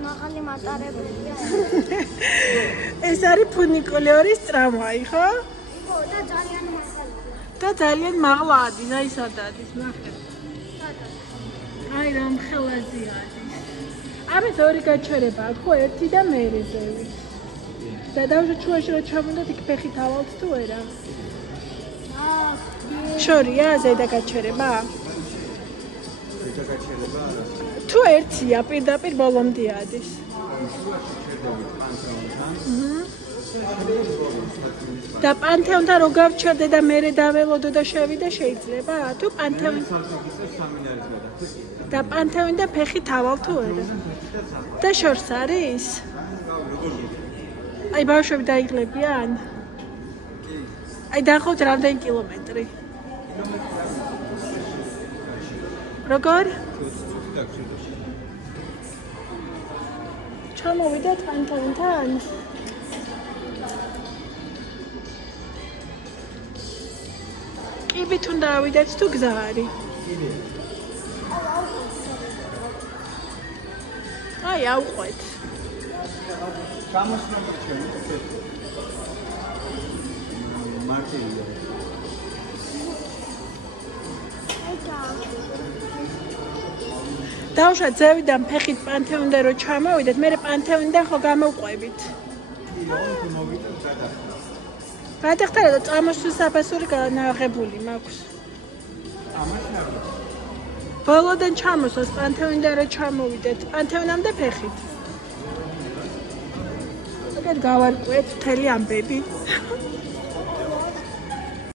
მაღალი მატარებელია. ეს არის ფუნიკულორის ტრამვაი, ხო? ხო, და ძალიან მაღალია. და ძალიან მაღლა ადის, აი სად ადის, ნახე. აი რამ ხელაზე ადის. ამის ორი გაჩერება აქვს, ხო, ერთი და მერე ზევით. და დავშო ჩუაში რა ჩამონდათ იქ ფეხით ავალთ თუ არა? შორია ზედა გაჩერება? ზედა გაჩერება არა. თუ ერთია პირდაპირ ბოლომდე ადის. და პანთეონთან რო გავჩერდე და მერე დაველოდო და შევიდე შეიძლება? თუ პანთეონი და პანთეონი და ფეხით ავალ თუ არა? და შორს არის? აი ბავშვები დაიღლებიან? აი დაახლოებით რამდენი კილომეტრი? როგორ? ჩამოვიდეთ პანთეონთან? კიბით უნდა ავიდეთ თუ გზა არის? აი ავყვეთ. გამოსვლამდე ჩვენ მარტივია. დავშა ძევიდან ფეხით პანთეონიდან რო ჩამოვიდეთ, მე პანთეონიდან ხო გამოვყვებით. გადახტარა და წამოსვლის საფასური განაღებული მაქვს. ბოლოდან ჩამოსვას პანთეონიდან რო ჩამოვიდეთ, პანთეონამდე ფეხით. ეგეთ გავარკვეთ მთელი ამბები.